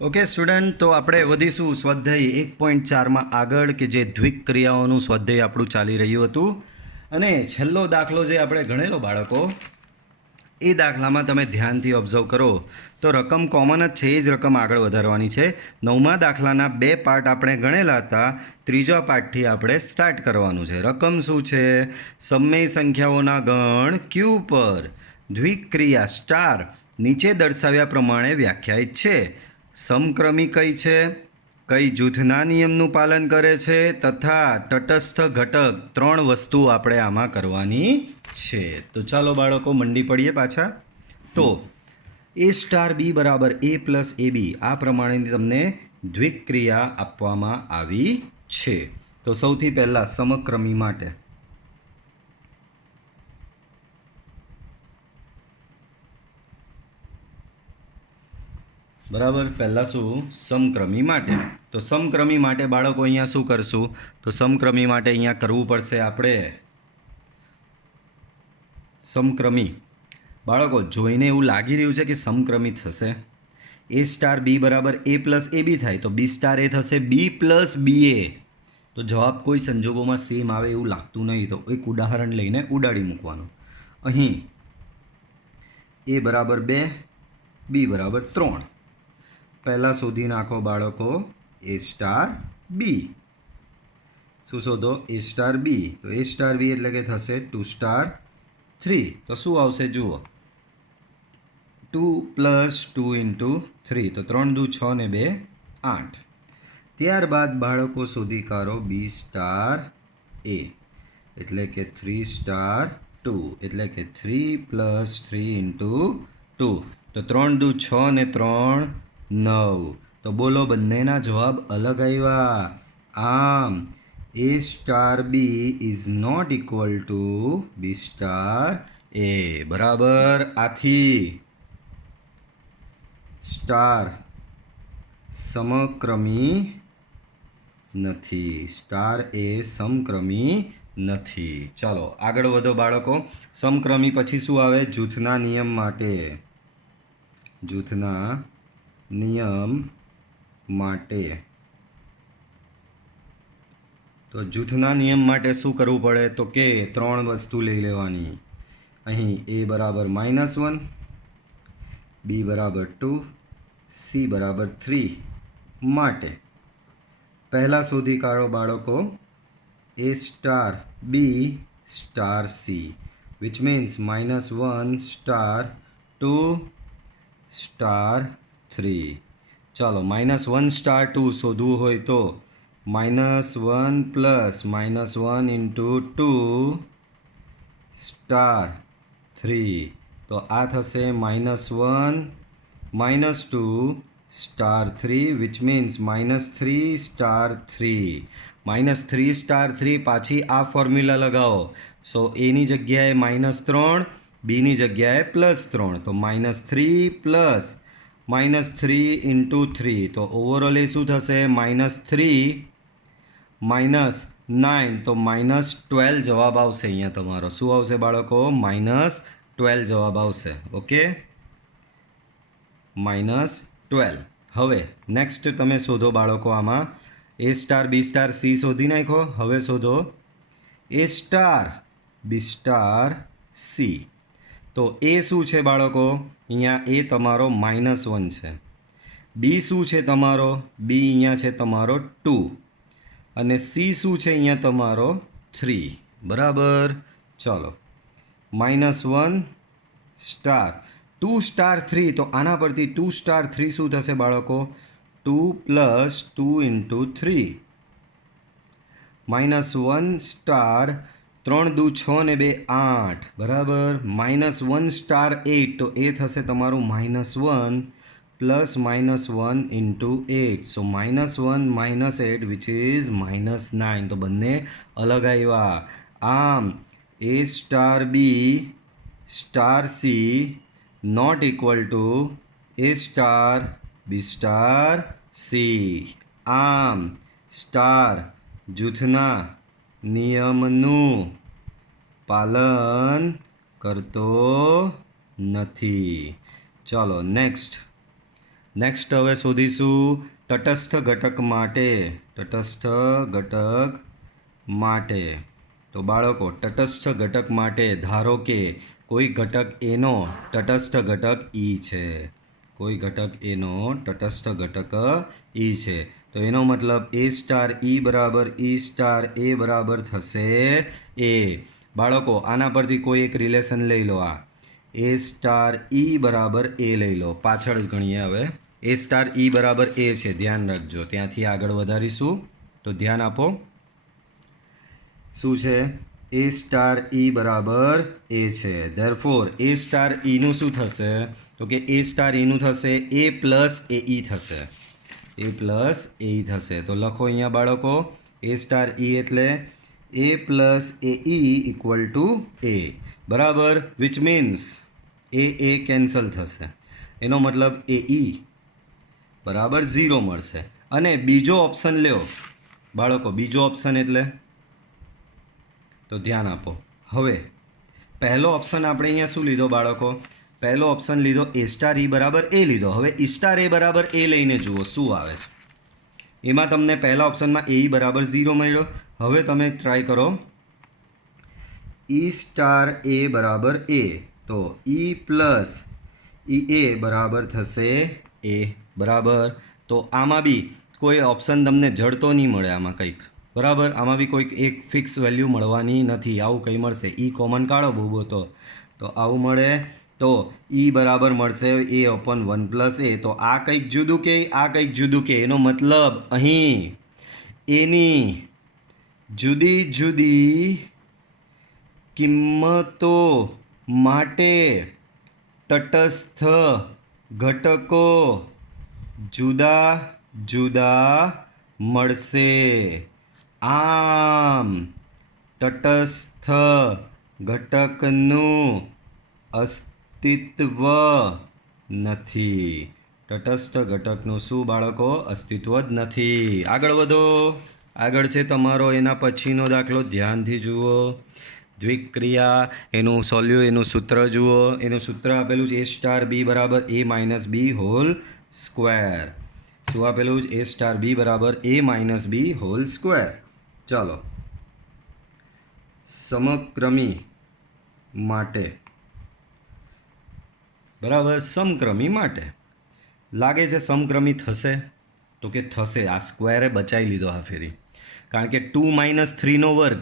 Okay student, તો આપણે વધીશું સ્વાધ્યાય 1.4માં આગળ કે જે દ્વિક ક્રિયાઓનું સ્વાધ્યાય આપણું ચાલી રહ્યું હતું. અને છેલ્લો દાખલો જે આપણે ગણેલો બાળકો, એ દાખલામાં તમે ધ્યાનથી ઓબ્ઝર્વ કરો તો રકમ કોમન જ છે, એ જ રકમ આગળ વધારવાની છે. 9મા દાખલાના 2 પાર્ટ આપણે ગણેલા હતા, ત્રીજા પાર્ટથી આપણે સ્ટાર્ટ કરવાનું છે. રકમ શું છે? સમય સંખ્યાઓના ગણ ક્યુ પર દ્વિક ક્રિયા સ્ટાર નીચે દર્શાવ્યા પ્રમાણે વ્યાખ્યાયિત છે. સમક્રમી કઈ છે, કઈ જૂથના નિયમનું પાલન કરે છે, તથા તટસ્થ ઘટક, 3 વસ્તુ આપણે આમાં કરવાની છે. તો ચાલો બાળકો મંડી પડીએ પાછા. તો એ સ્ટાર બી બરાબર એ પ્લસ એ બી, આ પ્રમાણેની તમને દ્વિક ક્રિયા આપવામાં આવી છે. તો સૌથી પહેલાં સમક્રમી માટે બરાબર, પહેલાં શું? સમક્રમી માટે. તો સમક્રમી માટે બાળકો અહીંયા શું કરશું? તો સમક્રમી માટે અહીંયા કરવું પડશે આપણે સમક્રમી. બાળકો જોઈને એવું લાગી રહ્યું છે કે સમક્રમી થશે. એ સ્ટાર બી બરાબર એ પ્લસ એ બી થાય તો બી સ્ટાર એ થશે બી પ્લસ બી એ. તો જવાબ કોઈ સંજોગોમાં સેમ આવે એવું લાગતું નહીં, તો એક ઉદાહરણ લઈને ઉડાડી મૂકવાનું. અહીં એ બરાબર 2, બી બરાબર 3. પહેલાં શોધી નાખો બાળકો એ સ્ટાર બી. શું શોધો? એ સ્ટાર બી. તો એ સ્ટાર બી એટલે કે થશે 2 સ્ટાર 3. તો શું આવશે જુઓ, 2 પ્લસ 2 ઇન્ટુ 3. તો 3 દુ 6 ને 2 8. ત્યારબાદ બાળકો શોધી કાઢો બી સ્ટાર એ એટલે કે 3 સ્ટાર 2 એટલે કે 3 પ્લસ 3 ઇન્ટુ 2. તો 3 દુ 6 ને 3 9. તો બોલો બંનેના જવાબ અલગ આવ્યા. આમ A star B is not equal to B star A. બરાબર. આથી સ્ટાર સમક્રમી નથી. સ્ટાર એ સમક્રમી નથી. ચાલો આગળ વધો બાળકો. સમક્રમી પછી શું આવે? જૂથના નિયમ માટે. જૂથના નિયમ માટે. તો જૂથના નિયમ માટે શું કરવું પડે? તો કે 3 વસ્તુ લઈ લેવાની. અહીં એ બરાબર -1, બી બરાબર 2, સી બરાબર 3 માટે પહેલાં શોધી કાઢો બાળકો A star B star C, which means -1 star 2 star 3. ચાલો -1 સ્ટાર 2 શોધવું હોય તો -1 પ્લસ -1 ઇન્ટુ 2 સ્ટાર 3. તો આ થશે -1 -2 star 3, which means -3 star 3. -3 star 3 પાછી આ ફોર્મ્યુલા લગાવો. સો એની જગ્યાએ -3, બીની જગ્યાએ +3. તો -3 પ્લસ -3 ઇન્ટુ 3. તો ઓવરઓલ એ શું થશે? -3 -9. તો -12 જવાબ આવશે અહીંયા તમારો. શું આવશે બાળકો? -12 જવાબ આવશે. ઓકે, -12. હવે નેક્સ્ટ તમે શોધો બાળકો આમાં એ સ્ટાર બી સ્ટાર સી શોધી નાખો. હવે શોધો એ સ્ટાર બી સ્ટાર સી. તો એ શું છે બાળકો? અહીંયા એ તમારો -1 છે. બી શું છે તમારો? બી અહીંયા છે તમારો 2. અને સી શું છે અહીંયા તમારો 3. બરાબર. ચાલો -1 સ્ટાર 2 સ્ટાર 3. તો આના પરથી 2 સ્ટાર 3 શું થશે બાળકો? 2 પ્લસ 2 ઇન્ટુ 3. -1 સ્ટાર 3 દુ 6 ને 2 8. બરાબર. -1 સ્ટાર 8. તો એ થશે તમારું -1 plus -1 into 8. So -1 -8 which is -9. તો બંને અલગ આવ્યા. આમ A star B star C not equal to A star B star C. આમ સ્ટાર જૂથના નિયમનું પાલન કરતો નથી. ચાલો નેક્સ્ટ. નેક્સ્ટ હવે શોધીશું તટસ્થ ઘટક માટે. તટસ્થ ઘટક માટે તો બાળકો તટસ્થ ઘટક માટે ધારો કે કોઈ ઘટક એનો તટસ્થ ઘટક ઈ છે. કોઈ ઘટક એનો તટસ્થ ઘટક ઈ છે તો એનો મતલબ એ સ્ટાર ઈ બરાબર ઈ સ્ટાર એ બરાબર થશે એ. બાળકો આના પરથી કોઈ એક રિલેશન લઈ લો. આ એ સ્ટાર ઈ બરાબર એ લઈ લો. પાછળ ગણીએ હવે. એ સ્ટાર ઈ બરાબર એ છે, ધ્યાન રાખજો. ત્યાંથી આગળ વધારીશું તો ધ્યાન આપો. શું છે? એ સ્ટાર ઈ બરાબર એ છે. ધેરફોર એ સ્ટાર ઈનું શું થશે? તો કે એ સ્ટાર ઈનું થશે એ પ્લસ એ ઈ થશે. એ પ્લસ એ ઈ થશે. તો લખો અહીંયા બાળકો, એ સ્ટાર ઈ એટલે A plus A E equal to A બરાબર. વિચ મીન્સ એ કેન્સલ થશે. એનો મતલબ એ ઈ બરાબર 0 મળશે. અને બીજો ઓપ્શન લ્યો બાળકો. બીજો ઓપ્શન એટલે તો ધ્યાન આપો. હવે પહેલો ઓપ્શન આપણે અહીંયા શું લીધો બાળકો? પહેલો ઓપ્શન લીધો એ સ્ટાર ઈ બરાબર એ લીધો. હવે ઈ સ્ટાર એ બરાબર એ લઈને જુઓ શું આવે છે. એમાં તમને પહેલા ઓપ્શનમાં એ બરાબર 0 મળ્યો. હવે તમે ટ્રાય કરો ઈ સ્ટાર એ બરાબર એ, તો ઈ પ્લસ ઈ એ બરાબર થશે એ બરાબર. તો આમાં બી કોઈ ઓપ્શન તમને જડતો નહીં મળે આમાં કંઈક બરાબર. આમાં બી કોઈક એક ફિક્સ વેલ્યુ મળવાની નથી. આવું કંઈ મળશે ઈ કોમન કાઢો બહુ તો આવું મળે. તો ઈ બરાબર મળશે એ અપોન 1 પ્લસ એ. તો આ કંઈક જુદું કે આ કંઈક જુદું કે એનો મતલબ અહીં એની જુદી જુદી કિંમતો માટે તટસ્થ ઘટકો જુદા જુદા મળશે. આમ તટસ્થ ઘટકનું અસ્તિત્વ નથી. તટસ્થ ઘટકનું શું બાળકો? અસ્તિત્વ જ નથી. આગળ વધો. આગળ છે તમારો એના પછીનો દાખલો. ધ્યાનથી જુઓ. દ્વિક્રિયા એનું એનું સૂત્ર જુઓ. એનું સૂત્ર આપેલું છે એ સ્ટાર બી બરાબર એ માઇનસ બી હોલ સ્ક્વેર. શું આપેલું? એ સ્ટાર બી બરાબર એ માઇનસ બી હોલ સ્ક્વેર. ચાલો, સમક્રમી માટે બરાબર. સમક્રમી માટે લાગે છે સમક્રમી થશે? તો કે થશે. આ સ્ક્વેરે બચાવી લીધો આ ફેરી. કારણ કે 2 માઇનસ 3નો વર્ગ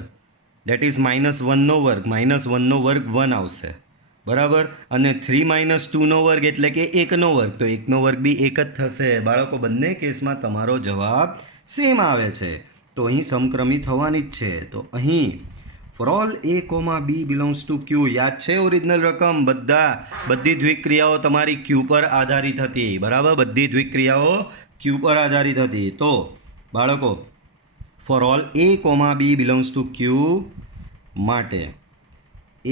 દેટ ઇઝ -1નો વર્ગ. -1નો વર્ગ 1 આવશે બરાબર. અને 3 માઇનસ 2નો વર્ગ એટલે કે 1નો વર્ગ. તો 1નો વર્ગ બી 1 જ થશે બાળકો. બંને કેસમાં તમારો જવાબ સેમ આવે છે. તો અહીં સમક્રમી થવાની જ છે. તો અહીં for all A comma B belongs to Q. યાદ છે ઓરિજિનલ રકમ? બધી દ્વિક્રિયાઓ તમારી ક્યુ પર આધારિત હતી બરાબર. બધી દ્વિક્રિયાઓ ક્યુ પર આધારિત હતી. તો બાળકો for all A comma B belongs to Q માટે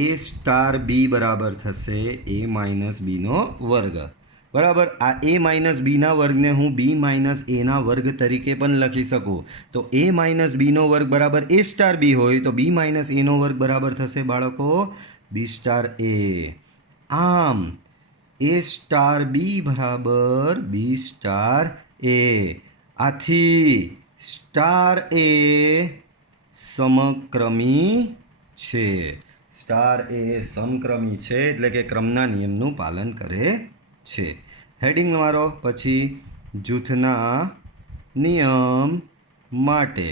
એ સ્ટાર બી બરાબર થશે એ માઇનસ બીનો વર્ગ બરાબર. આ એ માઇનસ બીના વર્ગને હું બી માઇનસ એના વર્ગ તરીકે પણ લખી શકું. તો એ માઇનસ બીનો વર્ગ બરાબર એ સ્ટાર બી હોય તો બી માઇનસ એનો વર્ગ બરાબર થશે બાળકો બી સ્ટાર એ. આમ એ સ્ટાર બી બરાબર બી સ્ટાર એ. આથી સ્ટાર એ સમક્રમી છે. સ્ટાર એ સમક્રમી છે એટલે કે ક્રમના નિયમનું પાલન કરે છે. હેડિંગ મારો. પછી જૂથના નિયમ માટે.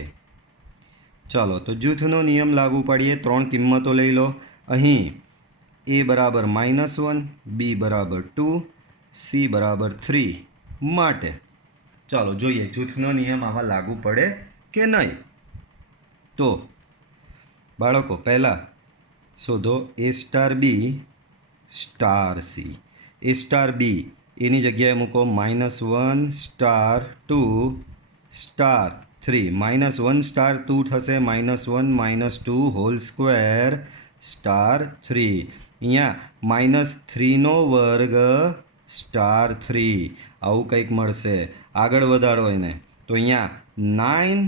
ચાલો, તો જૂથનો નિયમ લાગુ પાડીએ. 3 કિંમતો લઈ લો. અહીં એ બરાબર -1, બી બરાબર 2, સી બરાબર 3 માટે. ચાલો જોઈએ જૂથનો નિયમ આમાં લાગુ પડે કે નહીં. તો બાળકો પહેલાં શોધો એ સ્ટાર બી સ્ટાર સી. એ સ્ટાર બી એની જગ્યાએ મૂકો -1 સ્ટાર 2 સ્ટાર 3. -1 સ્ટાર 2 થશે -1 -2 હોલ સ્ક્વેર સ્ટાર 3. અહીંયા -3નો વર્ગ સ્ટાર 3 આવું કંઈક મળશે. આગળ વધારો એને તો અહીંયા 9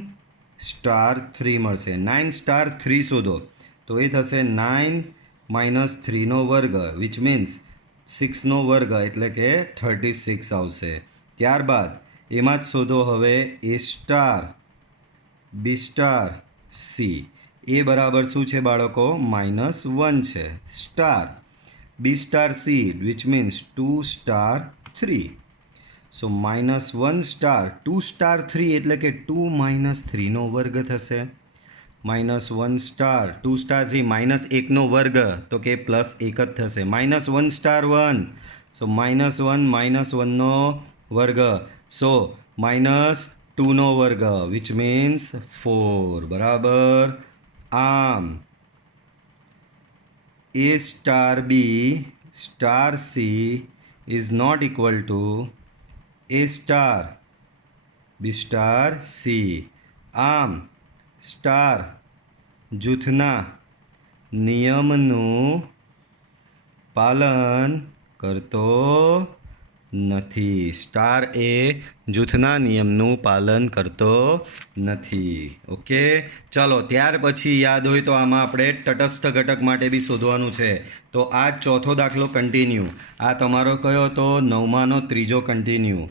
સ્ટાર 3 મળશે. 9 સ્ટાર 3 શોધો તો એ થશે 9 - 3નો વર્ગ વિચ મીન્સ 6નો વર્ગ એટલે કે 36 આવશે. ત્યારબાદ એમાં જ શોધો હવે A star B star C. એ બરાબર શું છે બાળકો? -1 છે. Star B star C which means 2 star 3. So -1 star 2 star 3 એટલે કે 2 - 3નો વર્ગ થશે. -1 સ્ટાર 2 સ્ટાર 3 -1નો વર્ગ તો કે +1 જ થશે. -1 સ્ટાર 1 સો -1 -1નો વર્ગ સો -2નો વર્ગ વિચ મીન્સ 4 બરાબર. આમ A star B star C is not equal to A star B star C. આમ સ્ટાર જૂથના નિયમનું પાલન કરતો નથી. સ્ટાર એ જૂથના નિયમનું પાલન કરતો નથી. ઓકે, ચાલો ત્યાર પછી યાદ હોય તો આમાં આપણે તટસ્થ ઘટક માટે બી શોધવાનું છે. તો આ ચોથો દાખલો કન્ટિન્યુ. આ તમારો કયો હતો? 9માનો ત્રીજો કન્ટિન્યુ.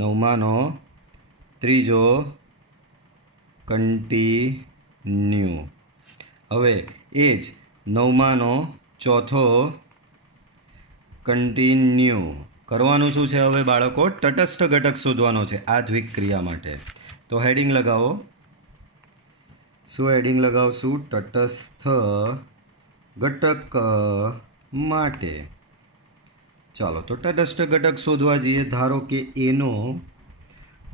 9માનો ત્રીજો કન્ટિન્યુ. હવે એ જ 9માનો ચોથો કન્ટિન્યુ કરવાનું શું છે હવે બાળકો? તટસ્થ ઘટક શોધવાનો છે આ દ્વિક ક્રિયા માટે. તો હેડિંગ લગાવો. શું હેડિંગ લગાવશું? તટસ્થ ઘટક માટે. ચાલો તો તટસ્થ ઘટક શોધવા જઈએ. ધારો કે એનો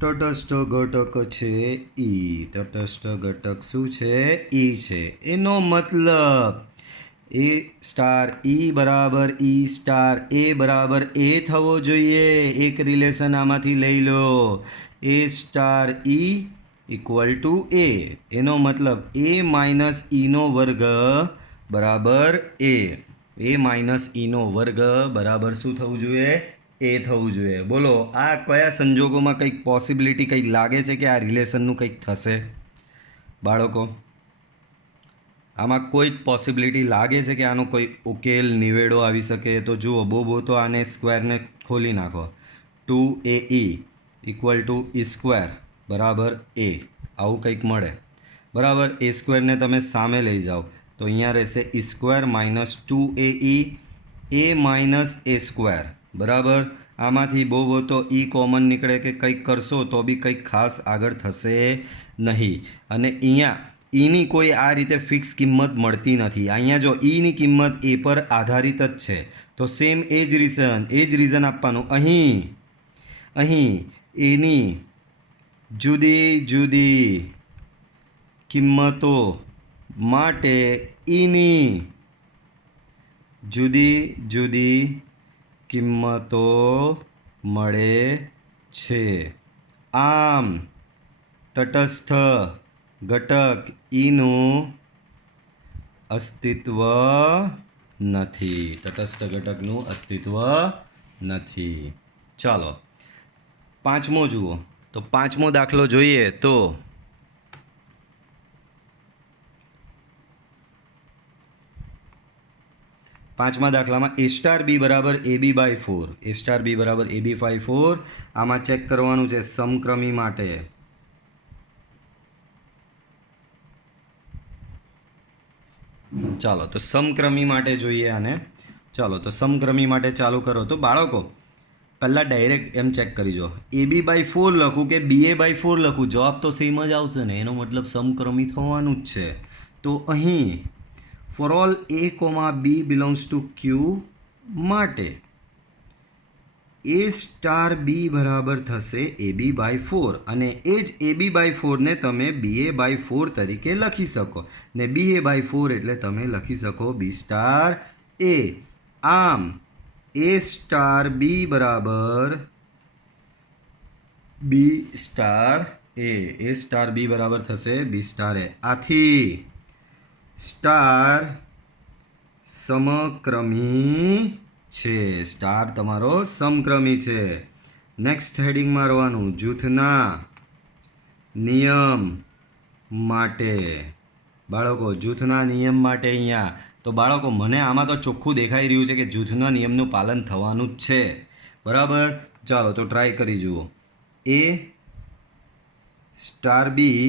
તટસ્થ ઘટક છે ઈ. તટસ્થ ઘટક શું છે? ઈ છે. એનો મતલબ એ સ્ટાર ઈ બરાબર ઈ સ્ટાર એ બરાબર એ થવો જોઈએ. એક રિલેશન આમાંથી લઈ લો. એ સ્ટાર ઈ ઇક્વલ ટુ એ. એનો મતલબ એ માઇનસ ઈનો વર્ગ બરાબર એ. એ માઇનસ ઈનો વર્ગ બરાબર શું થવું જોઈએ? એ થવું જોઈએ. બોલો આ કયા સંજોગોમાં કંઈક પોસિબિલિટી કંઈક લાગે છે કે આ રિલેશનનું કંઈક થશે બાળકો? આમાં કોઈ પોસિબિલિટી લાગે છે કે આનો કોઈ ઉકેલ નિવેડો આવી શકે? તો જુઓ, બહુ તો આને સ્ક્વેરને ખોલી નાખો. 2AE equal to E square બરાબર એ. આવું કંઈક મળે બરાબર. એ સ્ક્વેરને તમે સામે લઈ જાઓ તો અહીંયા રહેશે ઈ સ્ક્વેર -2AE એ માઇનસ એ સ્ક્વેર બરાબર. આમાંથી બહુ તો ઈ કોમન નીકળે કે કંઈક કરશો તો બી કંઈક ખાસ આગળ થશે નહીં. અને અહીંયા ઈની કોઈ આ રીતે ફિક્સ કિંમત મળતી નથી. અહીંયા જો ઈની કિંમત એ પર આધારિત જ છે તો સેમ એ જ રીઝન આપવાનું. અહીં એની જુદી જુદી કિંમતો માટે ઈની જુદી જુદી કિંમતો મળે છે. આમ તટસ્થ ઘટક ઈનું અસ્તિત્વ નથી. તટસ્થ ઘટકનું અસ્તિત્વ નથી. ચાલો પાંચમો જુઓ. તો પાંચમો દાખલો જોઈએ તો પાંચમા દાખલામાં એ સ્ટાર બી બરાબર AB by 4. A star B બરાબર AB બાય 4. આમાં ચેક કરવાનું છે સમક્રમી માટે. ચાલો તો સમક્રમી માટે જોઈએ આને. ચાલો તો સમક્રમી માટે ચાલુ કરો. તો બાળકો પહેલાં ડાયરેક્ટ એમ ચેક કરી જો AB બાય 4 લખું કે BA બાય 4 લખું, જવાબ તો સેમ જ આવશે ને. એનો મતલબ સમક્રમી થવાનું જ છે. તો અહીં for all A, B belongs to Q માટે એ સ્ટાર બી બરાબર થશે AB બાય 4 અને એ જ AB બાય 4ને તમે BA બાય 4 તરીકે લખી શકો ને BA બાય 4 એટલે તમે લખી શકો B સ્ટાર A. આમ એ સ્ટાર બી બરાબર બી સ્ટાર એ. એ સ્ટાર બી બરાબર થશે બી સ્ટાર એ. આથી સ્ટાર સમક્રમી છે. સ્ટાર તમારો સમક્રમી છે. નેક્સ્ટ હેડિંગ મારવાનું જૂથના નિયમ માટે. બાળકો જૂથના નિયમ માટે અહીંયા તો બાળકો મને આમાં તો ચોખ્ખું દેખાઈ રહ્યું છે કે જૂથના નિયમનું પાલન થવાનું જ છે બરાબર. ચાલો તો ટ્રાય કરી જુઓ. એ સ્ટાર બી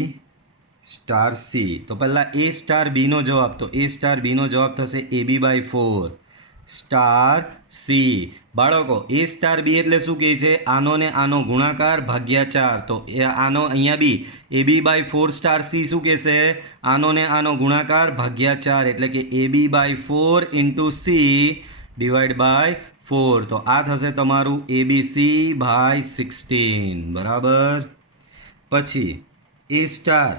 સ્ટાર સી. તો પહેલાં એ સ્ટાર બીનો જવાબ, તો એ સ્ટાર બીનો જવાબ થશે એ બી બાય 4 સ્ટાર સી. બાળકો એ સ્ટાર બી એટલે શું કહે છે? આનો ને આનો ગુણાકાર ભાગ્યા 4. તો એ આનો અહીંયા બી એ બી બાય 4 સ્ટાર સી શું કહેશે? આનો ને આનો ગુણાકાર ભાગ્યા 4 એટલે કે A B by 4 into C divide by 4. તો આ થશે તમારું એ બી સી બાય 16. બરાબર. પછી A star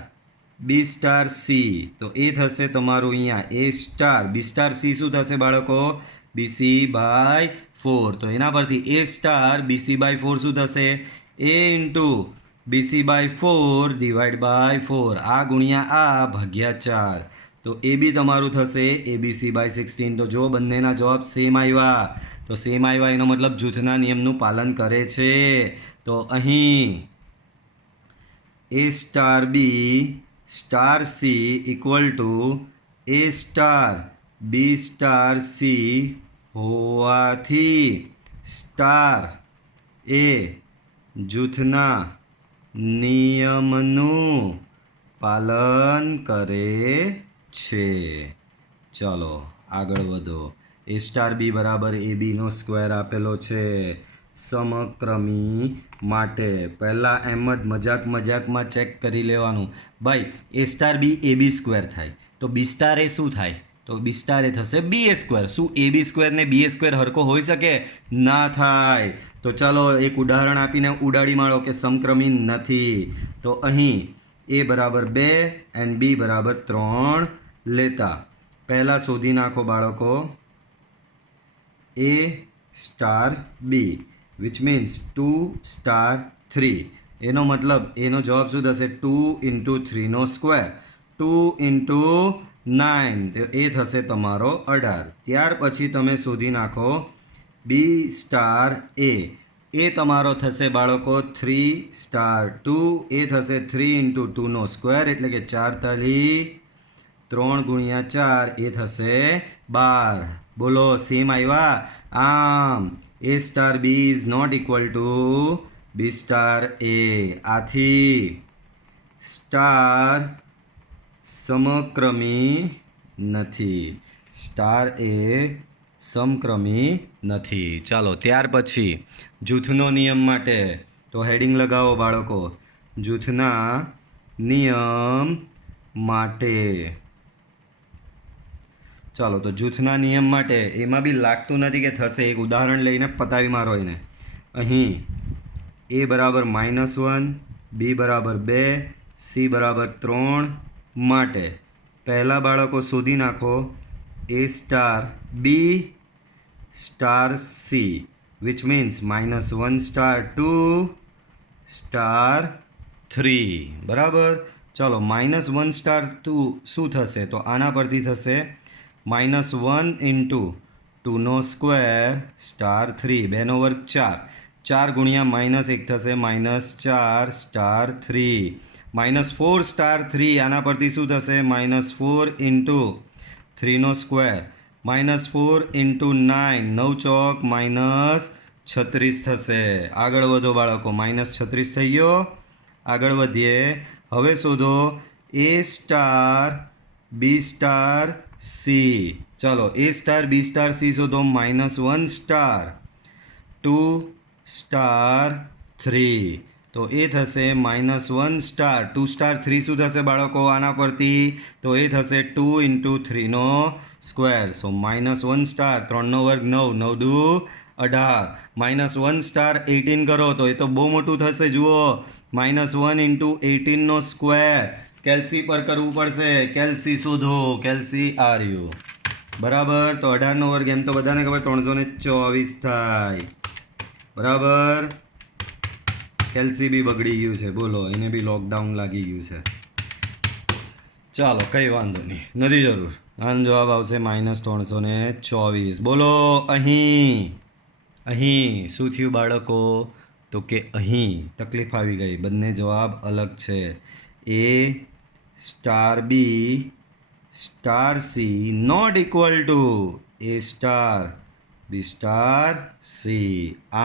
B star C, તો એ થશે તમારું અહીંયા A star B star C શું થશે બાળકો? BC by 4. તો એના પરથી એ સ્ટાર બીસી બાય 4 શું થશે? A into BC by 4 divide by 4. આ ગુણ્યા આ ભાગ્યા 4. તો એ બી તમારું થશે એ બી સી બાય 16. તો જો બંનેના જવાબ સેમ આવ્યા. તો સેમ આવ્યા એનો મતલબ જૂથના નિયમનું પાલન કરે છે. તો અહીં A star B star C equal to A star B star C હોવાથી સ્ટાર એ જૂથના નિયમનું પાલન કરે છે. ચાલો આગળ વધો. એ સ્ટાર બી બરાબર એ બીનો સ્ક્વેર આપેલો છે સમક્રમી માટે. પહેલાં એમ જ મજાકમાં ચેક કરી લેવાનું. ભાઈ એ સ્ટાર બી એ બી સ્ક્વેર થાય તો બી સ્ટાર એ શું થાય? તો બી સ્ટાર એ થશે બી એ સ્ક્વેર. શું એ બી સ્ક્વેર ને બી એ સ્ક્વેર હરખો હોઈ શકે? ના થાય. તો ચાલો એક ઉદાહરણ આપીને ઉડાડી માળો કે સમક્રમી નથી. તો અહીં એ બરાબર 2 એન્ડ બી બરાબર 3 લેતા પહેલાં શોધી નાખો બાળકો A star B which means 2 star 3. એનો મતલબ એનો જવાબ શું થશે? 2 ઇન્ટુ 3નો સ્ક્વેર 2 ઇન્ટુ 9. તો એ થશે તમારો 18. ત્યાર પછી તમે શોધી નાખો બી સ્ટાર એ તમારો થશે બાળકો 3 સ્ટાર 2. એ થશે 3 ઇન્ટુ 2નો સ્ક્વેર એટલે કે 4 તાલી 3 ગુણ્યા 4 એ થશે 12. બોલો સેમ આવ્યા? આમ A star B is not equal to B star A. આથી સ્ટાર સમક્રમી નથી. સ્ટાર એ સમક્રમી નથી. ચાલો ત્યાર પછી જૂથનો નિયમ માટે તો હેડિંગ લગાવો બાળકો. જૂથના નિયમ માટે. ચાલો તો જૂથના નિયમ માટે એમાં બી લાગતું નથી કે થશે. એક ઉદાહરણ લઈને પતાવી મારો એને. અહીં એ બરાબર -1 બી બરાબર 2 સી બરાબર 3 માટે પહેલાં બાળકો શોધી નાખો A star B star C which means -1 star 2 star 3. બરાબર. ચાલો -1 સ્ટાર 2 શું થશે? તો આના પરથી થશે -1 ઇન્ટુ 2નો સ્ક્વેર સ્ટાર 3 2નો વર્ગ 4 4 ગુણ્યા -1 થશે -4 સ્ટાર 3 -4 સ્ટાર 3 આના પરથી શું થશે? -4 ઇન્ટુ 3નો સ્ક્વેર -4 ઇન્ટુ 9 9 ચોક -36 થશે. આગળ વધો બાળકો. -36 થઈ ગયો. આગળ વધીએ. હવે શોધો એ સ્ટાર બી સ્ટાર સી. ચલો એ સ્ટાર બી સ્ટાર સી શોધો. -1 સ્ટાર 2 સ્ટાર 3. તો એ થશે -1 સ્ટાર 2 સ્ટાર 3 શું થશે બાળકો આના પરથી? તો એ થશે 2 ઇન્ટુ 3નો સ્ક્વેર. સો -1 સ્ટાર 3નો વર્ગ 9 9 દુ 18. -1 સ્ટાર 18 કરો તો એ તો બહુ મોટું થશે. જુઓ -1 ઇન્ટુ 18નો સ્ક્વેર કેલ્સી પર કરવું પડશે. કેલ્સી શોધો. કેલ્સી આર યુ. બરાબર. તો 18નો વર્ગ એમ તો બધાને ખબર 324 થાય. બરાબર. કેલ્સી બી બગડી ગયું છે. બોલો એને બી લોકડાઉન લાગી ગયું છે. ચાલો કંઈ વાંધો નહીં, નથી જરૂર. આનો જવાબ આવશે -324. બોલો અહીં શું થયું બાળકો? તો કે અહીં તકલીફ આવી ગઈ. બંને જવાબ અલગ છે. A star B star C not equal to A star B star C.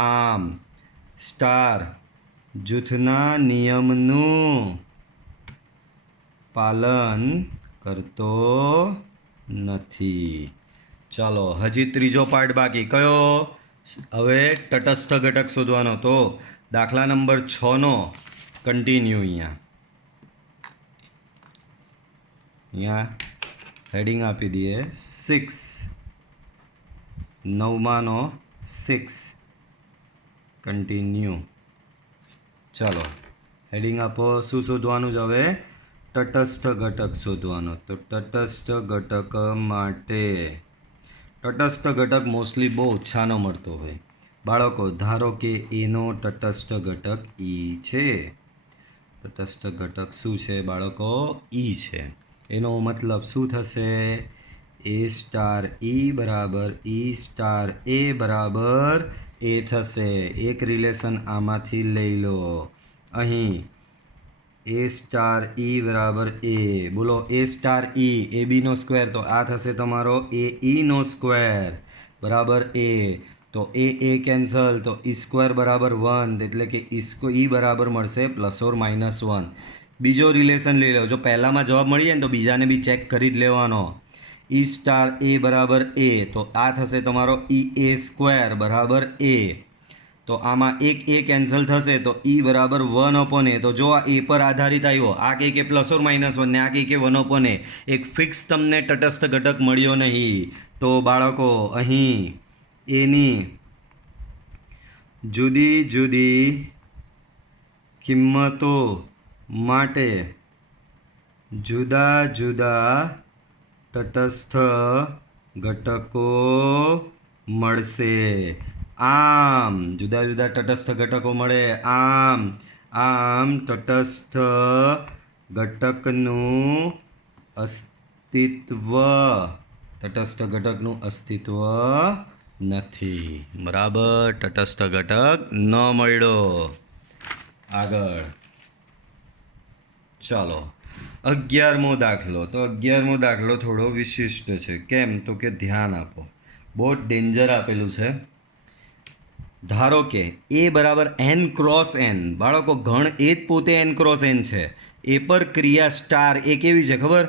આમ સ્ટાર જૂથના નિયમનું પાલન કરતો નથી. ચાલો હજી ત્રીજો પાર્ટ બાકી કયો? હવે તટસ્થ ઘટક શોધવાનો. તો દાખલા નંબર 6નો કન્ટિન્યુ અહીંયા હેડિંગ આપી દઈએ 6, 9માનો 6 કન્ટિન્યુ. ચાલો હેડિંગ આપો. શું શોધવાનું છે હવે? તટસ્થ ઘટક શોધવાનો. તો તટસ્થ ઘટક માટે તટસ્થ ઘટક મોસ્ટલી બહુ ઓછાનો મળતો હોય બાળકો. ધારો કે એનો તટસ્થ ઘટક ઈ છે. તટસ્થ ઘટક શું છે બાળકો? ઈ છે. એનો મતલબ શું થશે? એ સ્ટાર ઈ બરાબર ઈ સ્ટાર એ બરાબર એ થશે. એક રિલેશન આમાંથી લઈ લો. અહીં એ સ્ટાર ઈ બરાબર એ. બોલો એ સ્ટાર ઈ એ બીનો સ્ક્વેર, તો આ થશે તમારો એ ઈનો સ્ક્વેર બરાબર એ. તો એ કેન્સલ, તો ઈ સ્ક્વેર બરાબર 1, એટલે કે ઈ બરાબર મળશે ±1. બીજો રિલેશન લઈ લો. જો પહેલામાં જવાબ મળી જાય ને તો બીજાને બી ચેક કરી જ લેવાનો. ઈ સ્ટાર એ બરાબર એ, તો આ થશે તમારો ઈ એ સ્ક્વેર બરાબર એ. તો આમાં એક એ કેન્સલ થશે, તો ઈ બરાબર 1/a. તો જો આ એ પર આધારિત આવ્યો, આ કંઈ કે ±1 ને આ કંઈ કે 1/a. એક ફિક્સ તમને તટસ્થ ઘટક મળ્યો નહીં. તો બાળકો અહીં એની જુદી જુદી કિંમતો માટે જુદા જુદા તટસ્થ ઘટકો મળશે. આમ જુદા જુદા તટસ્થ ઘટકો મળે. આમ તટસ્થ ઘટકનું અસ્તિત્વ નથી. બરાબર, તટસ્થ ઘટક ન મળ્યો. આગળ ચાલો 11મો દાખલો. તો 11મો દાખલો થોડો વિશિષ્ટ છે. કેમ? તો કે ધ્યાન આપો, બહુ ડેન્જર આપેલું છે. ધારો કે એ બરાબર n×n. બાળકો ઘણ એ જ પોતે n×n છે. એ પર ક્રિયા સ્ટાર એ કેવી છે ખબર?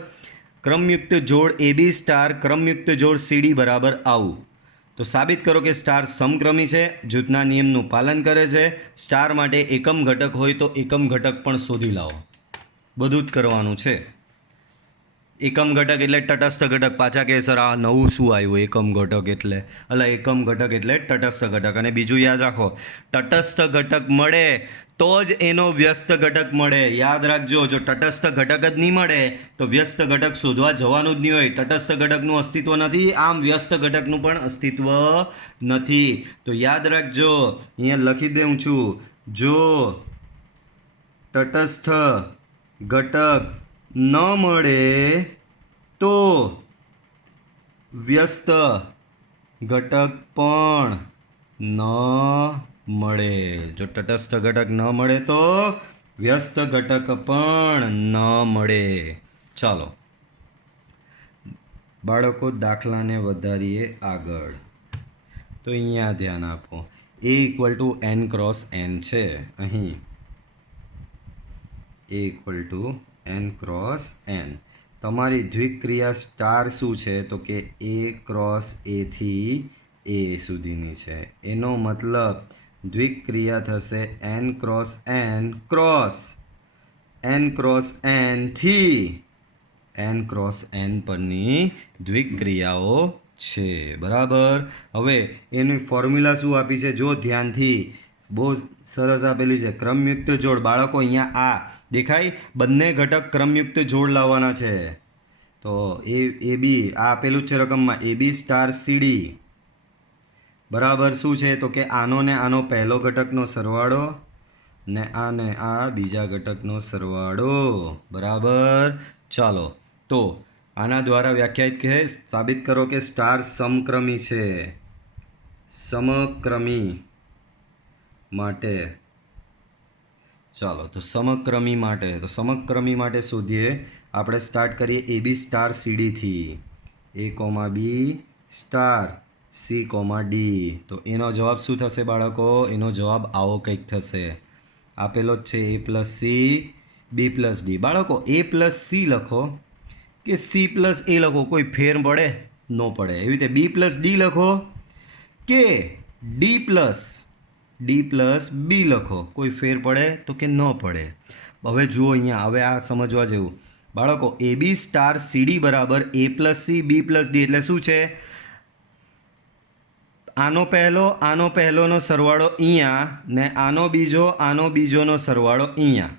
ક્રમયુક્ત જોડ AB સ્ટાર ક્રમયુક્ત જોડ CD બરાબર આવું. તો સાબિત કરો કે સ્ટાર સમક્રમી છે, જૂથના નિયમનું પાલન કરે છે. સ્ટાર માટે એકમ ઘટક હોય તો એકમ ઘટક પણ શોધી લાવો. બધું જ કરવાનું છે. એકમ ઘટક એટલે તટસ્થ ઘટક. પાછા કે સર આ નવું શું આવ્યું? એકમ ઘટક એટલે એકમ ઘટક એટલે તટસ્થ ઘટક. અને બીજું યાદ રાખો, તટસ્થ ઘટક મળે તો જ એનો વ્યસ્ત ઘટક મળે. યાદ રાખજો, જો તટસ્થ ઘટક જ નહીં મળે તો વ્યસ્ત ઘટક શોધવા જવાનું જ નહીં હોય. તટસ્થ ઘટકનું અસ્તિત્વ નથી, આમ વ્યસ્ત ઘટકનું પણ અસ્તિત્વ નથી. તો યાદ રાખજો, અહીંયા લખી દઉં છું, જો તટસ્થ ઘટક ન મળે તો વ્યસ્ત ઘટક પણ ન મળે. જો તટસ્થ ઘટક ન મળે તો વ્યસ્ત ઘટક પણ ન મળે. ચાલો બાળકો દાખલાને વધારીએ આગળ. તો અહીંયા ધ્યાન આપો. A = n×n છે. અહીં A = n×n. તમારી દ્વિક્રિયા સ્ટાર શું છે? તો કે A×A થી A સુધીની છે. એનો મતલબ દ્વિક્રિયા થશે n×n થી n×n પરની દ્વિક્રિયાઓ છે. બરાબર. હવે એની ફોર્મ્યુલા શું આપી છે? જો ધ્યાનથી, બહુ સરસ આપેલી છે. ક્રમયુક્ત જોડ. બાળકો અહીંયા આ દેખાય? બંને ઘટક ક્રમયુક્ત જોડ લાવવાના છે. તો એ બી આ આપેલું જ છે રકમમાં. AB સ્ટાર CD બરાબર શું છે? તો કે આનો ને આનો પહેલો ઘટકનો સરવાળો ને આ બીજા ઘટકનો સરવાળો. બરાબર. ચાલો તો આના દ્વારા વ્યાખ્યાયિત કહે, સાબિત કરો કે સ્ટાર સમક્રમી છે. સમક્રમી માટે ચાલો તો સમક્રમી માટે શોધીએ. આપણે સ્ટાર્ટ કરીએ AB સ્ટાર CD થી. A, B star C comma D. તો એનો જવાબ શું થશે બાળકો? એનો જવાબ આવો કંઈક થશે. આપેલો જ છે A plus C B plus D. બાળકો એ પ્લસ સી લખો કે સી પ્લસ એ લખો, કોઈ ફેર પડે? ન પડે. એવી રીતે બી પ્લસ ડી લખો કે ડી પ્લસ બી લખો, કોઈ ફેર પડે? તો કે ન પડે. હવે જુઓ અહીંયા, હવે આ સમજવા જેવું બાળકો. A B star C D બરાબર A plus C B plus D એટલે શું છે? આનો પહેલોનો સરવાળો અહીંયા ને આનો બીજોનો સરવાળો અહીંયા.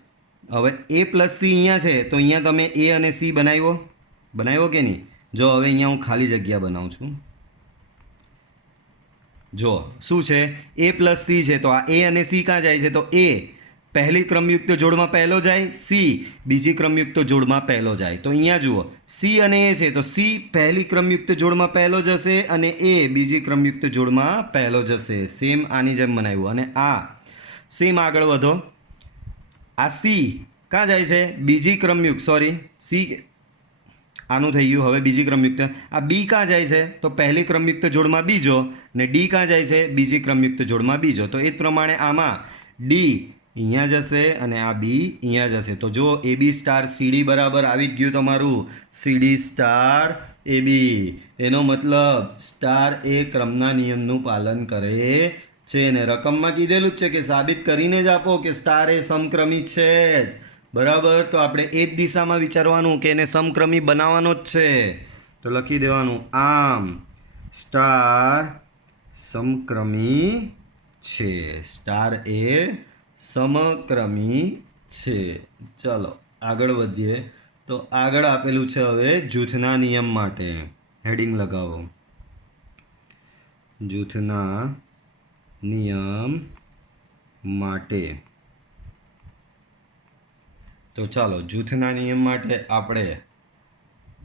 હવે એ પ્લસ સી અહીંયા છે તો અહીંયા તમે એ અને સી બનાવ્યો કે નહીં? જો હવે અહીંયા હું ખાલી જગ્યા બનાવું છું. જો શું છે? એ પ્લસ સી છે તો આ એ અને સી ક્યાં જાય છે? તો એ પહેલી ક્રમયુક્ત જોડમાં પહેલો જાય, સી બીજી ક્રમયુક્ત જોડમાં પહેલો જાય. તો અહીંયા જુઓ, સી અને એ છે તો સી પહેલી ક્રમયુક્ત જોડમાં પહેલો જશે અને એ બીજી ક્રમયુક્ત જોડમાં પહેલો જશે. સેમ આની જેમ બનાવ્યું. અને આ સેમ આગળ વધો, આ સી ક્યાં જાય છે? બીજી ક્રમયુક્ત, સી આનું થઈ ગયું. હવે બીજી ક્રમયુક્ત. આ બી ક્યાં જાય છે? તો પહેલી ક્રમયુક્ત જોડમાં બીજો, ને ડી ક્યાં જાય છે? બીજી ક્રમયુક્ત જોડમાં બીજો. તો એ જ પ્રમાણે આમાં ડી અહીંયા જશે અને આ બી અહીંયા જશે. તો જો એ બી સ્ટાર સી ડી બરાબર આવી જ ગયું તમારું સી ડી સ્ટાર એ બી. એનો મતલબ સ્ટાર એ ક્રમના નિયમનું પાલન કરે છે. ને રકમમાં કીધેલું જ છે કે સાબિત કરીને જ આપો કે સ્ટાર એ સમક્રમી છે જ. બરાબર? તો આપણે એ જ દિશામાં વિચારવાનું કે એને સમક્રમી બનાવવાનો જ છે. તો લખી દેવાનું, આમ સ્ટાર સમક્રમી છે. સ્ટાર એ સમક્રમી છે. ચલો આગળ વધીએ. તો આગળ આપેલું છે હવે જૂથના નિયમ માટે. હેડિંગ લગાવો, જૂથના નિયમ માટે. તો ચાલો જૂથના નિયમ માટે આપણે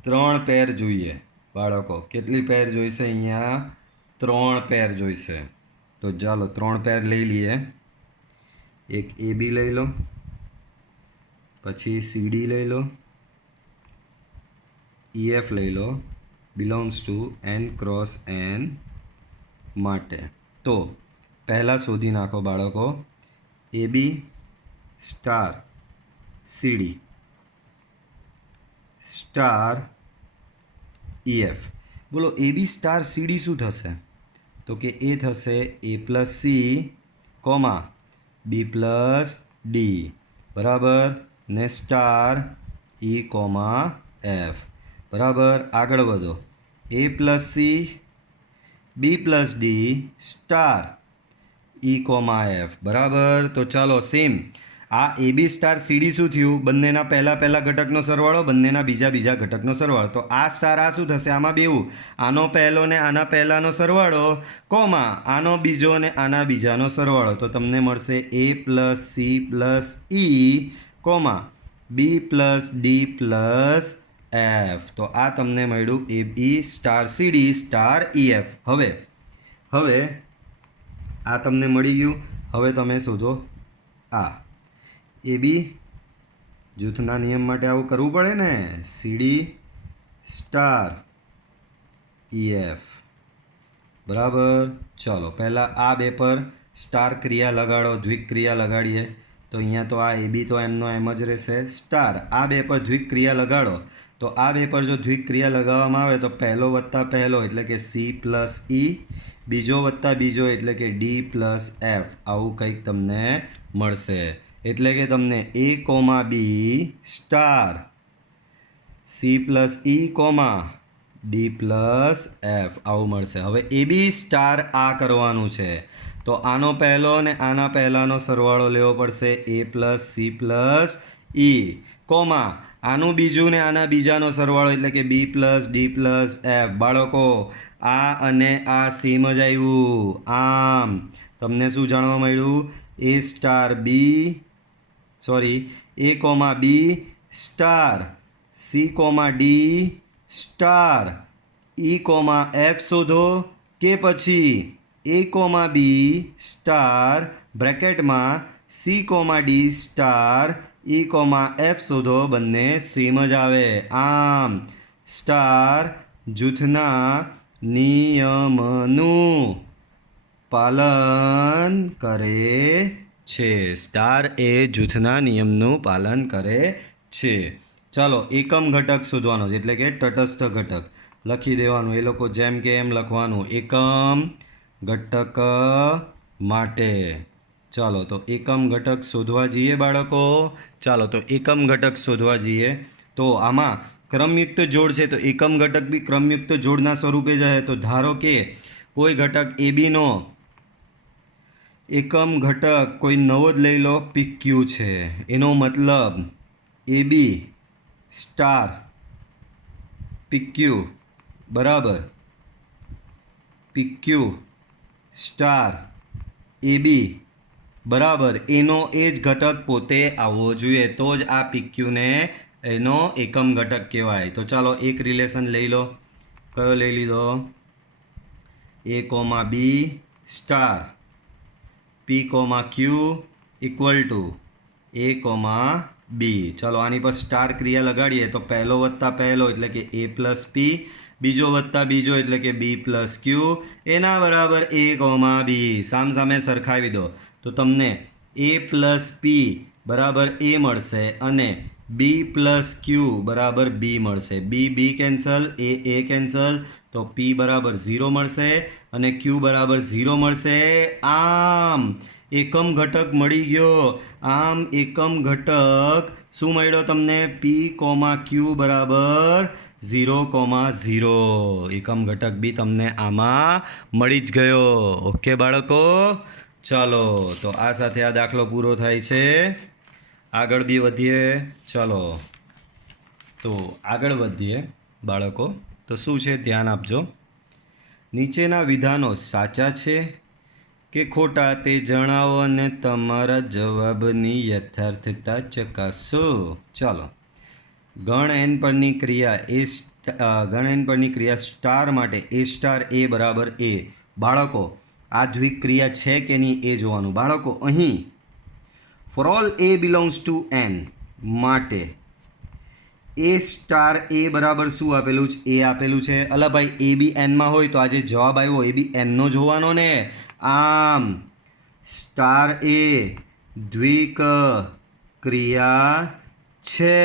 3 પેર જોઈએ બાળકો. કેટલી પેર જોઈશે? અહીંયા 3 પેર જોઈશે. તો ચાલો 3 પેર લઈ લઈએ. એક એ બી લઈ લો, પછી સી ડી લઈ લો, ઈ એફ લઈ લો, belongs to N cross N માટે. તો પહેલાં શોધી નાખો બાળકો, A B star C D star E F. બોલો A B star C D શું થશે? તો કે એ થશે A plus C comma B plus D બરાબર, ને સ્ટાર ઈ કોમા એફ બરાબર. આગળ વધો, A plus C B plus D star E comma F બરાબર. તો ચાલો સેમ આ A B star C D શું થયું? બંનેના પહેલા ઘટકનો સરવાળો, બંનેના બીજા ઘટકનો સરવાળો. તો આ સ્ટાર આ શું થશે? આમાં બેવું, આનો પહેલો ને આના પહેલાનો સરવાળો કોમા આનો બીજો ને આના બીજાનો સરવાળો. તો તમને મળશે A plus C plus E comma B plus D plus F. તો આ તમને મળ્યું A B star C D star E F. હવે આ તમને મળી ગયું. હવે તમે શોધો આ એ બી. જૂથના નિયમ માટે આવું કરવું પડે ને. C D star E F બરાબર. ચાલો પહેલાં આ બે પર સ્ટાર ક્રિયા લગાડો, દ્વિક ક્રિયા લગાડીએ. તો અહીંયા તો આ એ બી તો એમનો એમ જ રહેશે. સ્ટાર આ બે પર દ્વિક ક્રિયા લગાડો. તો આ બે પર જો દ્વિક ક્રિયા લગાવવામાં આવે તો પહેલો વત્તા પહેલો એટલે કે સી પ્લસ ઈ, બીજો વત્તા બીજો એટલે કે ડી પ્લસ એફ. આવું કંઈક તમને મળશે. એટલે કે તમને એ comma B star C plus E comma D plus F આવું મળશે. હવે એ બી સ્ટાર આ કરવાનું છે તો આનો પહેલો અને આના પહેલાંનો સરવાળો લેવો પડશે, એ plus C plus E comma આનું બીજું ને આના બીજાનો સરવાળો એટલે કે બી પ્લસ ડી પ્લસ એફ. બાળકો આ અને આ સેમ જ આવ્યું. આમ તમને શું જાણવા મળ્યું? A star B A comma B star C comma D star E comma F શોધો, કે પછી એ કોમા બી સ્ટાર બ્રેકેટમાં C comma D star E comma F શોધો. બંને સેમ જ આવે. આમ સ્ટાર જૂથના નિયમનું પાલન કરે છે. સ્ટાર એ જૂથના નિયમનું પાલન કરે છે. ચાલો એકમ ઘટક શોધવાનો છે, એટલે કે તટસ્થ ઘટક લખી દેવાનું. એ લોકો જેમ કે એમ લખવાનું એકમ ઘટક માટે. ચાલો તો એકમ ઘટક શોધવા જઈએ બાળકો. ચાલો તો એકમ ઘટક શોધવા જઈએ. તો આમાં ક્રમયુક્ત જોડ છે, તો એકમ ઘટક બી ક્રમયુક્ત જોડના સ્વરૂપે જ હે. તો ધારો કે કોઈ ઘટક એબીનો એકમ ઘટક કોઈ નવો જ લઈ લો, PQ છે. એનો મતલબ AB સ્ટાર PQ બરાબર PQ સ્ટાર AB બરાબર એનો એ જ ઘટક પોતે આવવો જોઈએ, તો જ આ PQ ને એનો એકમ ઘટક કહેવાય. તો ચાલો એક રિલેશન લઈ લો. કયો લઈ લીધો? A, B star P, Q equal to A, B. ચાલો આની પર સ્ટાર ક્રિયા લગાડીએ તો પહેલો વત્તા પહેલો એટલે કે A પ્લસ P, બીજો વત્તા બીજો એટલે કે B પ્લસ Q એના બરાબર A, B. સામે સરખાવી દો તો તમને A પ્લસ P બરાબર A મળશે અને B પ્લસ Q બરાબર B મળશે. B કેન્સલ, A કેન્સલ, તો P બરાબર 0 મળશે અને Q બરાબર 0 મળશે. આમ એકમ ઘટક મળી ગયો. આમ એકમ ઘટક શું મળ્યો તમને? P, Q બરાબર 0,0. એકમ ઘટક બી તમને આમાં મળી જ ગયો. ઓકે બાળકો, ચાલો તો આ સાથે આ દાખલો પૂરો થાય છે. આગળ બી વધીએ. ચાલો તો આગળ વધીએ બાળકો. તો શું છે ધ્યાન આપજો. નીચેના વિધાનો સાચા છે કે ખોટા તે જણાવો અને તમારા જવાબની યથાર્થતા ચકાસો. ચાલો ગણ n પરની ક્રિયા સ્ટાર માટે A સ્ટાર A બરાબર A. બાળકો આ દ્વિક્રિયા છે કે નહીં એ જોવાનું. બાળકો અહીં for all A belongs to n માટે A સ્ટાર A બરાબર શું આપેલું છે? A આપેલું છે. અલા ભાઈ A બી એનમાં હોય તો આ જે જવાબ આવ્યો એ બી એનનો જ હોવાનો ને. આમ સ્ટાર A દ્વિક ક્રિયા છે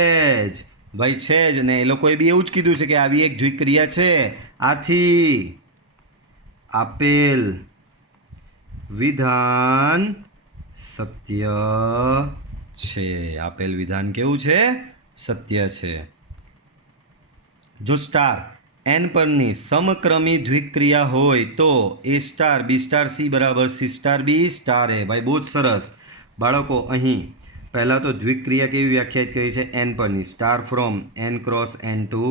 જ ભાઈ, છે જ ને. એ લોકોએ બી એવું જ કીધું છે કે આવી એક દ્વિક્રિયા છે. આથી આપેલ વિધાન સત્ય છે. આપેલ વિધાન કેવું છે? સત્ય છે. જો સ્ટાર n પરની સમક્રમી દ્વિક્રિયા હોય તો A star B star C બરાબર C star B star A. ભાઈ બહુ જ સરસ બાળકો. અહીં પહેલાં તો દ્વિક્રિયા કેવી વ્યાખ્યાયિત કરી છે? n પરની, star from n cross n to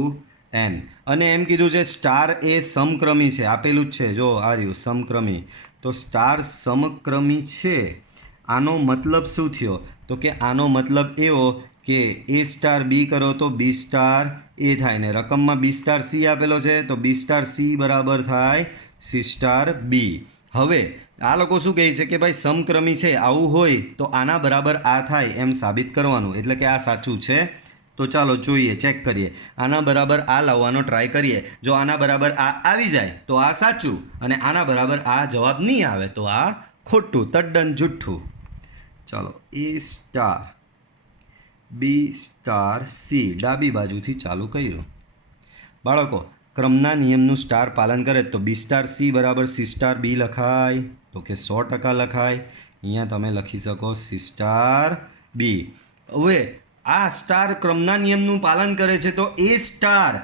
n. અને એમ કીધું છે સ્ટાર એ સમક્રમી છે. આપેલું જ છે જો આ રહ્યું સમક્રમી. તો સ્ટાર સમક્રમી છે. આનો મતલબ શું થયો? તો કે આનો મતલબ એવો કે A સ્ટાર B કરો તો B સ્ટાર A થાય ને રકમમાં B સ્ટાર C આપેલો છે તો B સ્ટાર C બરાબર થાય C સ્ટાર B. હવે આ લોકો શું કહે છે કે ભાઈ સમક્રમી છે, આવું હોય તો આના બરાબર આ થાય એમ સાબિત કરવાનું, એટલે કે આ સાચું છે. તો ચાલો જોઈએ, ચેક કરીએ. આના બરાબર આ લાવવાનો ટ્રાય કરીએ. જો આના બરાબર આ આવી જાય તો આ સાચું અને આના બરાબર આ જવાબ નહીં આવે તો આ ખોટું, તદ્દન જુઠ્ઠું. ચાલો A star B star C ડાબી બાજુથી ચાલુ કર્યું. બાળકો ક્રમના નિયમનું સ્ટાર પાલન કરે તો B સ્ટાર C બરાબર C સ્ટાર B લખાય? તો કે 100% લખાય. અહીંયા તમે લખી શકો C સ્ટાર B. હવે આ સ્ટાર ક્રમના નિયમનું પાલન કરે છે તો A સ્ટાર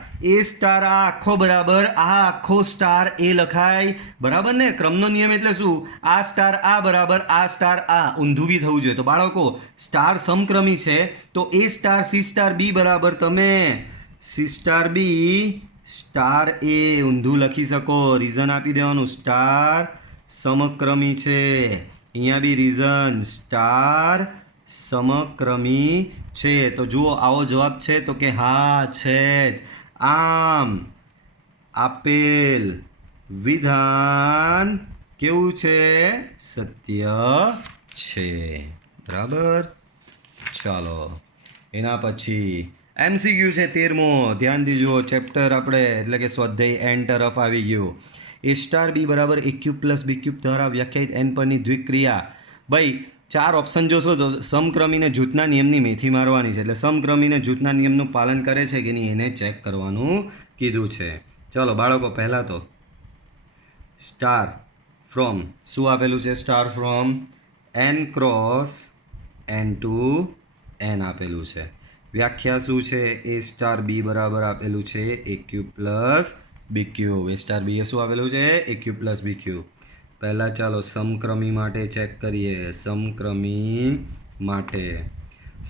આ આખો બરાબર આ આખો સ્ટાર A લખાય, બરાબર ને? ક્રમનો નિયમ એટલે શું? આ સ્ટાર આ બરાબર આ સ્ટાર આ, ઊંધું બી થવું જોઈએ. તો બાળકો સ્ટાર સમક્રમી છે તો A star C star B બરાબર તમે C star B star A ઊંધું લખી શકો. રીઝન આપી દેવાનું, સ્ટાર સમક્રમી છે. અહીંયા બી રીઝન, સ્ટાર સમક્રમી છે. તો જુઓ આવો જવાબ છે તો કે હા છે જ. આમ આપેલ વિધાન કેવું છે? સત્ય છે. બરાબર. ચાલો એના પછી MCQ છે 13મો, ધ્યાનથી જુઓ. ચેપ્ટર આપણે એટલે કે સ્વાધ્યાય એન તરફ આવી ગયું. A સ્ટાર બી બરાબર A cube plus B cube દ્વારા વ્યાખ્યાયિત એન પરની દ્વિક્રિયા. ભાઈ 4 ઓપ્શન જોશો તો સમક્રમીને જૂથના નિયમની મેથી મારવાની છે. એટલે સમક્રમીને જૂથના નિયમનું પાલન કરે છે કે નહીં એને ચેક કરવાનું કીધું છે. ચલો બાળકો, પહેલાં તો સ્ટાર ફ્રોમ શું આપેલું છે? Star from n cross n to n આપેલું છે. વ્યાખ્યા શું છે? A સ્ટાર બી બરાબર આપેલું છે A cube plus B cube. A star B એ શું આપેલું છે? A cube plus B cube. પહેલાં ચાલો સમક્રમી માટે ચેક કરીએ.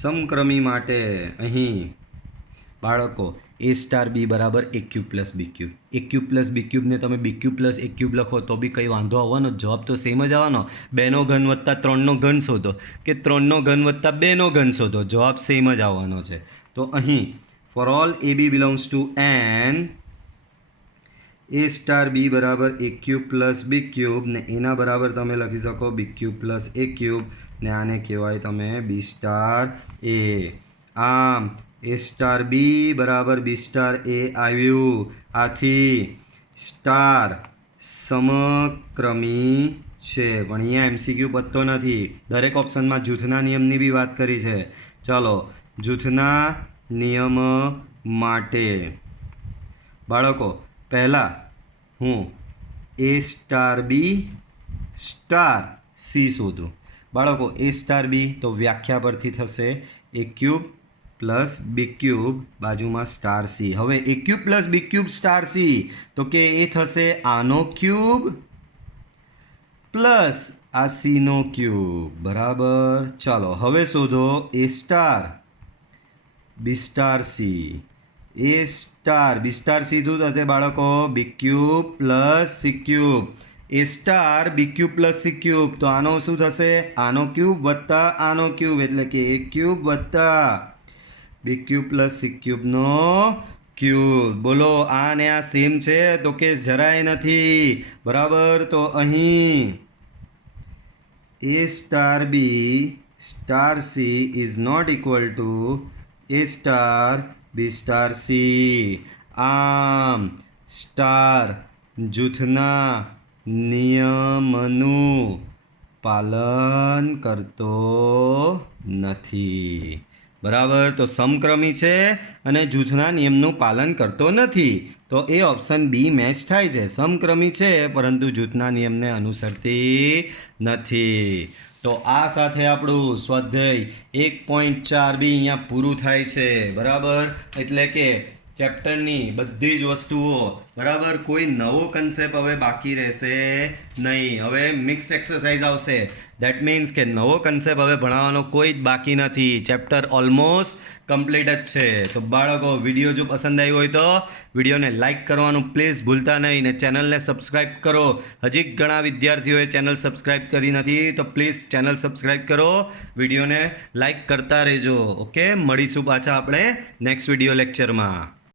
સમક્રમી માટે અહીં બાળકો A સ્ટાર બી બરાબર A cube plus B cube. A cube plus B ક્યુબને તમે B cube plus A cube લખો તો બી કંઈ વાંધો આવવાનો? જવાબ તો સેમ જ આવવાનો. 2નો ઘન વત્તા 3નો ઘન શોધો કે 3નો ઘન વત્તા 2નો ઘન શોધો, જવાબ સેમ જ આવવાનો છે. તો અહીં for all A B belongs to n, A star B બરાબર A cube plus B cube ને એના બરાબર તમે લખી શકો B cube plus A cube ને આને કહેવાય તમે બી સ્ટાર A. આમ A સ્ટાર બી બરાબર બી સ્ટાર A આવ્યું. આથી સ્ટાર સમક્રમી છે. પણ અહીંયા MCQ પત્તો નથી. દરેક ઓપ્શનમાં જૂથના નિયમની બી વાત કરી છે. ચાલો જૂથના નિયમ માટે બાળકો પહેલાં હું A star B star C શોધું. બાળકો A સ્ટાર બી તો વ્યાખ્યા પરથી થશે A cube plus B cube બાજુમાં સ્ટાર સી. હવે A cube plus B cube star C તો કે એ થશે આનો ક્યુબ પ્લસ આ સીનો ક્યુબ બરાબર. ચાલો હવે શોધો A star B star C. A star B star C શું થશે બાળકો? B cube plus C cube. A star B cube plus C cube તો આનો શું થશે? આનો ક્યુબ વત્તા આનો ક્યુબ એટલે કે A ક્યુબ વત્તા બી ક્યુબ પ્લસ સી ક્યુબનો ક્યુબ. બોલો આ ને આ સેમ છે? તો કે જરાય નથી. બરાબર. તો અહીં A star B star C is not equal to A star B star C. આમ સ્ટાર જૂથના નિયમનું પાલન કરતો નથી. બરાબર. તો સમક્રમી છે અને જૂથના નિયમનું પાલન કરતો નથી. તો એ ઓપ્શન બી મેચ થાય છે. સમક્રમી છે પરંતુ જૂથના નિયમને અનુસરતી નથી. તો આ સાથે આપણું સ્વાધ્યાય 1.4 બી અહીંયા પૂરું થાય છે. બરાબર. એટલે કે ચેપ્ટરની બધી જ વસ્તુઓ બરાબર. કોઈ નવો કન્સેપ્ટ હવે બાકી રહેશે નહીં. હવે મિક્સ એક્સરસાઇઝ આવશે. દેટ મીન્સ કે નવો કન્સેપ્ટ હવે ભણાવવાનો કોઈ જ બાકી નથી. ચેપ્ટર ઓલમોસ્ટ કમ્પ્લીટ જ છે. તો બાળકો વિડીયો જો પસંદ આવ્યો હોય તો વિડીયોને લાઇક કરવાનું પ્લીઝ ભૂલતા નહીં ને ચેનલને સબસ્ક્રાઈબ કરો. હજી ઘણા વિદ્યાર્થીઓએ ચેનલ સબસ્ક્રાઈબ કરી નથી તો પ્લીઝ ચેનલ સબસ્ક્રાઈબ કરો. વિડીયોને લાઇક કરતા રહેજો. ઓકે, મળીશું પાછા આપણે નેક્સ્ટ વિડીયો લેક્ચરમાં.